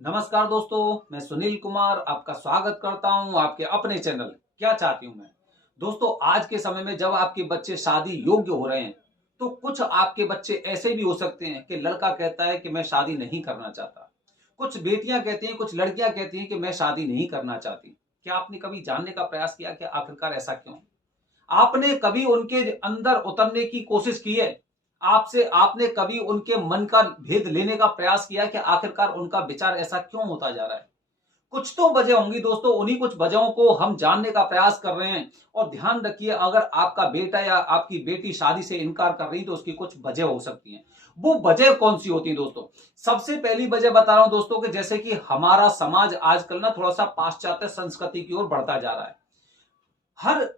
नमस्कार दोस्तों, मैं सुनील कुमार आपका स्वागत करता हूं आपके अपने चैनल क्या चाहती हूं मैं। दोस्तों, आज के समय में जब आपके बच्चे शादी योग्य हो रहे हैं, तो कुछ आपके बच्चे ऐसे भी हो सकते हैं कि लड़का कहता है कि मैं शादी नहीं करना चाहता। कुछ बेटियां कहती हैं, कुछ लड़कियां कहती हैं कि मैं शादी नहीं करना चाहती। क्या आपने कभी जानने का प्रयास किया कि आखिरकार ऐसा क्यों? आपने कभी उनके अंदर उतरने की कोशिश की है? आपसे आपने कभी उनके मन का भेद लेने का प्रयास किया कि आखिरकार उनका विचार ऐसा क्यों होता जा रहा है? कुछ तो वजह होंगी दोस्तों, उन्हीं कुछ वजहों को हम जानने का प्रयास कर रहे हैं। और ध्यान रखिए, अगर आपका बेटा या आपकी बेटी शादी से इनकार कर रही है तो उसकी कुछ वजह हो सकती हैं। वो वजह कौन सी होती है दोस्तों? सबसे पहली वजह बता रहा हूं दोस्तों कि जैसे कि हमारा समाज आजकल ना थोड़ा सा पाश्चात्य संस्कृति की ओर बढ़ता जा रहा है। हर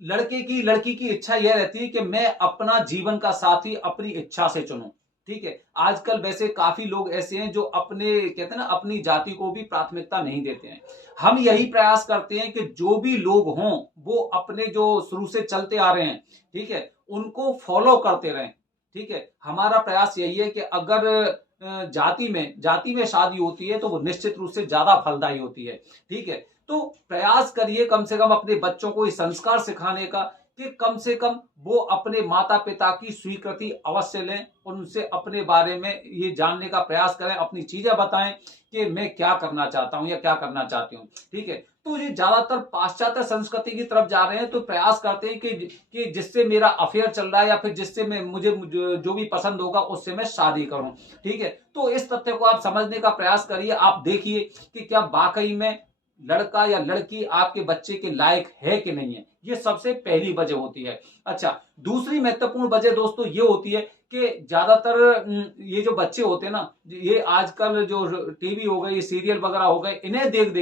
लड़के की लड़की की इच्छा यह रहती है कि मैं अपना जीवन का साथी अपनी इच्छा से चुनूं। ठीक है, आजकल वैसे काफी लोग ऐसे हैं जो अपने कहते हैं ना अपनी जाति को भी प्राथमिकता नहीं देते हैं। हम यही प्रयास करते हैं कि जो भी लोग हों वो अपने जो शुरू से चलते आ रहे हैं, ठीक है, उनको फॉलो करते रहें। ठीक है, हमारा प्रयास यही है कि अगर जाति में शादी होती है तो वो निश्चित रूप से ज्यादा फलदायी होती है। ठीक है, तो प्रयास करिए कम से कम अपने बच्चों को ये संस्कार सिखाने का कि कम से कम वो अपने माता पिता की स्वीकृति अवश्य लें, उनसे अपने बारे में ये जानने का प्रयास करें, अपनी चीजें बताएं कि मैं क्या करना चाहता हूं या क्या करना चाहती हूं। ठीक है, तो ये ज्यादातर पाश्चात्य संस्कृति की तरफ जा रहे हैं, तो प्रयास करते हैं कि जिससे मेरा अफेयर चल रहा है या फिर जिससे मैं मुझे जो भी पसंद होगा उससे मैं शादी करूं। ठीक है, तो इस तथ्य को आप समझने का प्रयास करिए। आप देखिए कि क्या वाकई में लड़का या लड़की आपके बच्चे के लायक है कि नहीं है। ये सबसे पहली वजह होती है। अच्छा, दूसरी महत्वपूर्ण वजह दोस्तों ये होती है कि ज्यादातर ये जो बच्चे होते हैं ना, ये आजकल जो टीवी हो गई, सीरियल वगैरह हो गए, इन्हें देख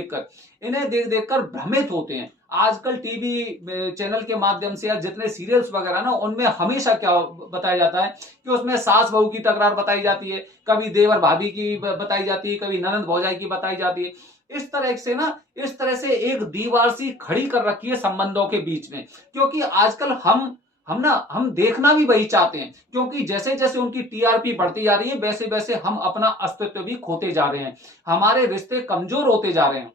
देख कर भ्रमित होते हैं। आजकल टीवी चैनल के माध्यम से या जितने सीरियल्स वगैरह ना, उनमें हमेशा क्या बताया जाता है कि उसमें सास बहू की तकरार बताई जाती है, कभी देवर भाभी की बताई जाती है, कभी ननंद भौजाई की बताई जाती है। इस तरह से एक दीवार सी खड़ी कर रखी है संबंधों के बीच में। क्योंकि आजकल हम देखना भी वही चाहते हैं, क्योंकि जैसे जैसे उनकी टीआरपी बढ़ती जा रही है वैसे वैसे हम अपना अस्तित्व भी खोते जा रहे हैं। हमारे रिश्ते कमजोर होते जा रहे हैं।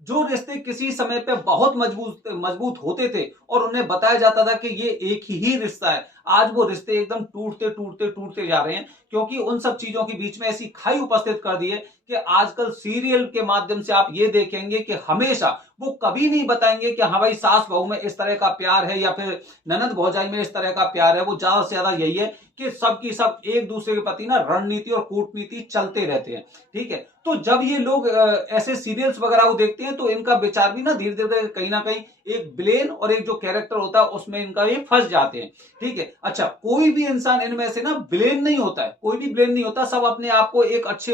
जो रिश्ते किसी समय पे बहुत मजबूत मजबूत होते थे और उन्हें बताया जाता था कि ये एक ही रिश्ता है, आज वो रिश्ते एकदम टूटते टूटते टूटते जा रहे हैं। क्योंकि उन सब चीजों के बीच में ऐसी खाई उपस्थित कर दी है कि आजकल सीरियल के माध्यम से आप ये देखेंगे कि हमेशा वो कभी नहीं बताएंगे कि हाँ भाई सास बहू में इस तरह का प्यार है या फिर ननद भौजाई में इस तरह का प्यार है। वो ज्यादा से ज्यादा यही है कि सबकी सब एक दूसरे के प्रति ना रणनीति और कूटनीति चलते रहते हैं। ठीक है, तो जब ये लोग ऐसे सीरियल्स वगैरह को देखते हैं तो इनका विचार भी ना धीरे धीरे कहीं ना कहीं एक ब्लेन और एक जो कैरेक्टर होता है उसमें इनका ये फंस जाते हैं। ठीक है, अच्छा, कोई भी इंसान इनमें से ना ब्लेन नहीं होता है, कोई भी ब्लेन नहीं होता, सब अपने आप को एक अच्छी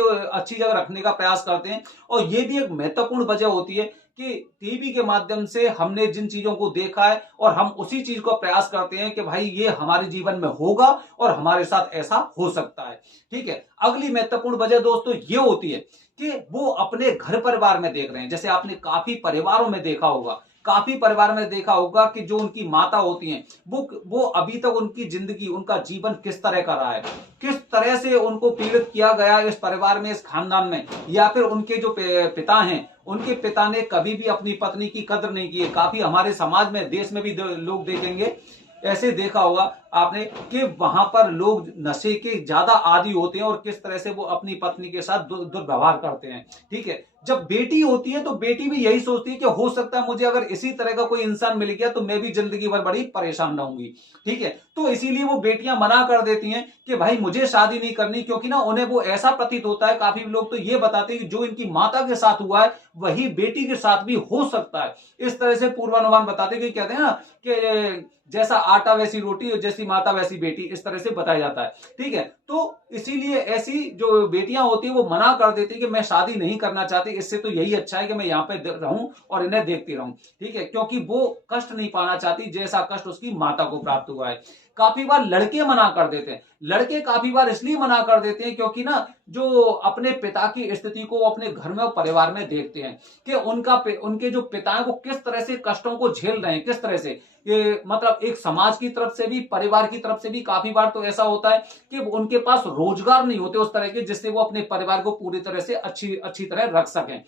जगह रखने का प्रयास करते हैं। और ये भी एक महत्वपूर्ण वजह होती है कि टीवी के माध्यम से हमने जिन चीजों को देखा है और हम उसी चीज को प्रयास करते हैं कि भाई ये हमारे जीवन में होगा और हमारे साथ ऐसा हो सकता है। ठीक है, अगली महत्वपूर्ण वजह दोस्तों ये होती है कि वो अपने घर परिवार में देख रहे हैं। जैसे आपने काफी परिवार में देखा होगा कि जो उनकी माता होती हैं वो अभी तक उनकी जिंदगी उनका जीवन किस तरह का रहा है, किस तरह से उनको पीड़ित किया गया इस परिवार में, इस खानदान में, या फिर उनके जो पिता हैं उनके पिता ने कभी भी अपनी पत्नी की कद्र नहीं की है। काफी हमारे समाज में, देश में भी लोग देखेंगे, ऐसे देखा होगा आपने कि वहां पर लोग नशे के ज्यादा आदी होते हैं और किस तरह से वो अपनी पत्नी के साथ दुर्व्यवहार करते हैं। ठीक है, जब बेटी होती है तो बेटी भी यही सोचती है कि हो सकता है मुझे अगर इसी तरह का कोई इंसान मिल गया तो मैं भी जिंदगी भर बड़ी परेशान रहूंगी। ठीक है, तो इसीलिए वो बेटियां मना कर देती हैं कि भाई मुझे शादी नहीं करनी, क्योंकि ना उन्हें वो ऐसा प्रतीत होता है, काफी लोग तो ये बताते हैं कि जो इनकी माता के साथ हुआ है वही बेटी के साथ भी हो सकता है। इस तरह से पूर्वानुमान बताते हैं कि कहते हैं ना कि जैसा आटा वैसी रोटी और जैसी माता वैसी बेटी, इस तरह से बताया जाता है। ठीक है, तो इसीलिए ऐसी जो बेटियां होती है वो मना कर देती है कि मैं शादी नहीं करना चाहती, इससे तो यही अच्छा है कि मैं यहाँ पे रहूं और इन्हें देखती रहूं। ठीक है, क्योंकि वो कष्ट नहीं पाना चाहती जैसा कष्ट उसकी माता को प्राप्त हुआ है। काफी बार लड़के मना कर देते हैं। लड़के काफी बार इसलिए मना कर देते हैं क्योंकि ना जो अपने पिता की स्थिति को अपने घर में और परिवार में देखते हैं कि उनके जो पिता हैं वो किस तरह से कष्टों को झेल रहे हैं, किस तरह से ये मतलब एक समाज की तरफ से भी, परिवार की तरफ से भी काफी बार तो ऐसा होता है कि उनके पास रोजगार नहीं होते उस तरह के जिससे वो अपने परिवार को पूरी तरह से अच्छी तरह रख सकें।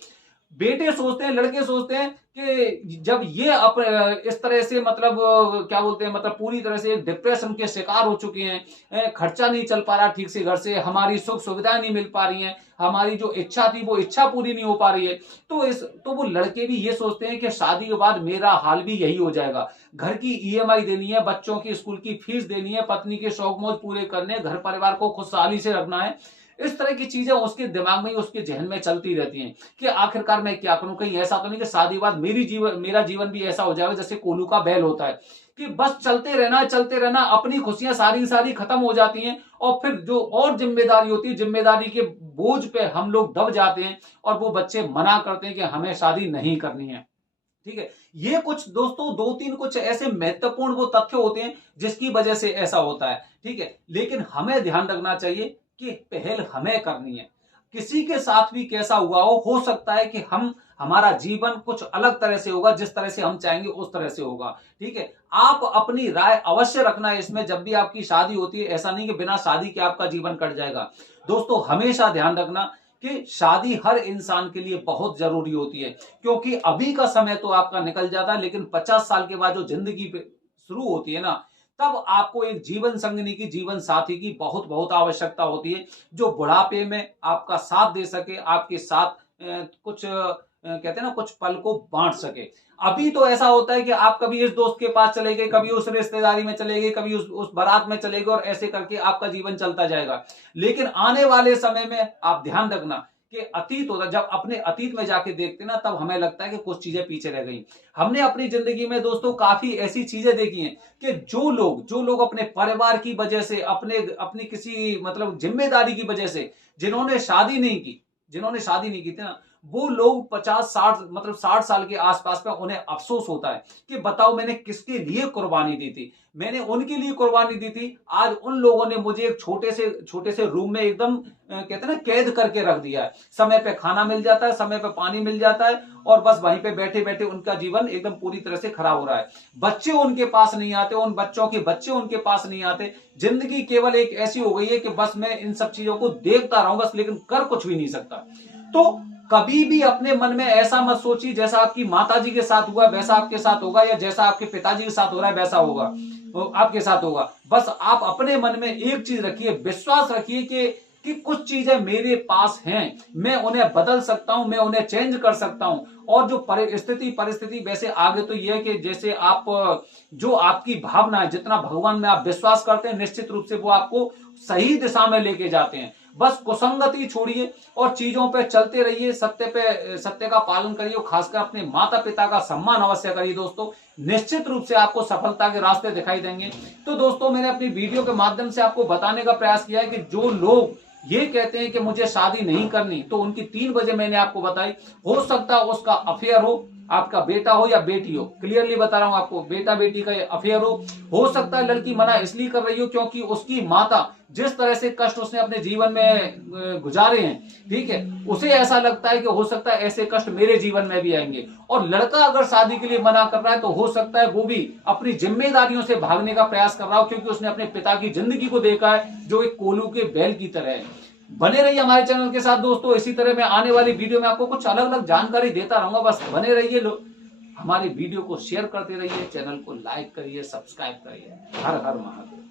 बेटे सोचते हैं, लड़के सोचते हैं कि जब ये इस तरह से मतलब क्या बोलते हैं, मतलब पूरी तरह से डिप्रेशन के शिकार हो चुके हैं, खर्चा नहीं चल पा रहा ठीक से घर से, हमारी सुख सुविधाएं नहीं मिल पा रही हैं, हमारी जो इच्छा थी वो इच्छा पूरी नहीं हो पा रही है, तो वो लड़के भी ये सोचते हैं कि शादी के बाद मेरा हाल भी यही हो जाएगा। घर की ईएमआई देनी है, बच्चों की स्कूल की फीस देनी है, पत्नी के शौक मौज पूरे करने, घर परिवार को खुशहाली से रखना है। इस तरह की चीजें उसके दिमाग में, उसके जहन में चलती रहती हैं कि आखिरकार मैं क्या करूं, कहीं ऐसा तो नहीं कि शादी बाद मेरा जीवन भी ऐसा हो जाएगा जैसे कोलू का बैल होता है कि बस चलते रहना, अपनी खुशियां सारी खत्म हो जाती हैं और फिर जो और जिम्मेदारी होती है, जिम्मेदारी के बोझ पे हम लोग दब जाते हैं और वो बच्चे मना करते हैं कि हमें शादी नहीं करनी है। ठीक है, ये कुछ दोस्तों 2-3 कुछ ऐसे महत्वपूर्ण वो तथ्य होते हैं जिसकी वजह से ऐसा होता है। ठीक है, लेकिन हमें ध्यान रखना चाहिए कि पहल हमें करनी है। किसी के साथ भी कैसा हुआ हो सकता है कि हमारा जीवन कुछ अलग तरह से होगा, जिस तरह से हम चाहेंगे उस तरह से होगा। ठीक है, आप अपनी राय अवश्य रखना है इसमें जब भी आपकी शादी होती है। ऐसा नहीं कि बिना शादी के आपका जीवन कट जाएगा। दोस्तों हमेशा ध्यान रखना कि शादी हर इंसान के लिए बहुत जरूरी होती है, क्योंकि अभी का समय तो आपका निकल जाता है, लेकिन 50 साल के बाद जो जिंदगी शुरू होती है ना, तब आपको एक जीवन संगिनी की, जीवन साथी की बहुत बहुत आवश्यकता होती है, जो बुढ़ापे में आपका साथ दे सके, आपके साथ कुछ कहते हैं ना कुछ पल को बांट सके। अभी तो ऐसा होता है कि आप कभी इस दोस्त के पास चले गए, कभी उस रिश्तेदारी में चले गए, कभी उस बारात में चले गए और ऐसे करके आपका जीवन चलता जाएगा। लेकिन आने वाले समय में आप ध्यान रखना कि अतीत होता, जब अपने अतीत में जाके देखते ना तब हमें लगता है कि कुछ चीजें पीछे रह गई। हमने अपनी जिंदगी में दोस्तों काफी ऐसी चीजें देखी हैं कि जो लोग अपने परिवार की वजह से, अपनी किसी मतलब जिम्मेदारी की वजह से जिन्होंने शादी नहीं की थी ना, वो लोग 50-60 मतलब 60 साल के आसपास में उन्हें अफसोस होता है कि बताओ मैंने किसके लिए कुर्बानी दी थी, मैंने उनके लिए कुर्बानी दी थी। आज उन लोगों ने मुझे एक छोटे से रूम में एकदम कहते हैं ना कैद करके रख दिया है। समय पे खाना मिल जाता है, समय पे पानी मिल जाता है और बस वहीं पे बैठे बैठे उनका जीवन एकदम पूरी तरह से खराब हो रहा है। बच्चे उनके पास नहीं आते, उन बच्चों के बच्चे उनके पास नहीं आते। जिंदगी केवल एक ऐसी हो गई है कि बस मैं इन सब चीजों को देखता रहूं बस, लेकिन कर कुछ भी नहीं सकता। तो कभी भी अपने मन में ऐसा मत सोचिए जैसा आपकी माताजी के साथ हुआ वैसा आपके साथ होगा, या जैसा आपके पिताजी के साथ हो रहा है वैसा होगा आपके साथ होगा। बस आप अपने मन में एक चीज रखिए, विश्वास रखिए कि कुछ चीजें मेरे पास हैं, मैं उन्हें बदल सकता हूं, मैं उन्हें चेंज कर सकता हूं। और जो परिस्थिति वैसे आगे तो यह है कि जैसे आप जो आपकी भावना है, जितना भगवान में आप विश्वास करते हैं, निश्चित रूप से वो आपको सही दिशा में लेके जाते हैं। बस कुसंगति छोड़िए और चीजों पे चलते रहिए, सत्य का पालन करिए और खासकर अपने माता पिता का सम्मान अवश्य करिए दोस्तों। निश्चित रूप से आपको सफलता के रास्ते दिखाई देंगे। तो दोस्तों मैंने अपनी वीडियो के माध्यम से आपको बताने का प्रयास किया है कि जो लोग ये कहते हैं कि मुझे शादी नहीं करनी, तो उनकी 3 वजह मैंने आपको बताई। हो सकता है उसका अफेयर हो, आपका बेटा हो या बेटी हो, क्लियरली बता रहा हूं आपको, बेटा बेटी का अफेयर हो सकता है लड़की मना इसलिए कर रही हो क्योंकि उसकी माता जिस तरह से कष्ट उसने अपने जीवन में गुजारे हैं, ठीक है, उसे ऐसा लगता है कि हो सकता है ऐसे कष्ट मेरे जीवन में भी आएंगे। और लड़का अगर शादी के लिए मना कर रहा है तो हो सकता है वो भी अपनी जिम्मेदारियों से भागने का प्रयास कर रहा हो, क्योंकि उसने अपने पिता की जिंदगी को देखा है जो एक कोलू के बैल की तरह है। बने रहिए हमारे चैनल के साथ दोस्तों, इसी तरह मैं आने वाली वीडियो में आपको कुछ अलग अलग जानकारी देता रहूंगा। बस बने रहिए, हमारी वीडियो को शेयर करते रहिए, चैनल को लाइक करिए, सब्सक्राइब करिए। हर हर महादेव।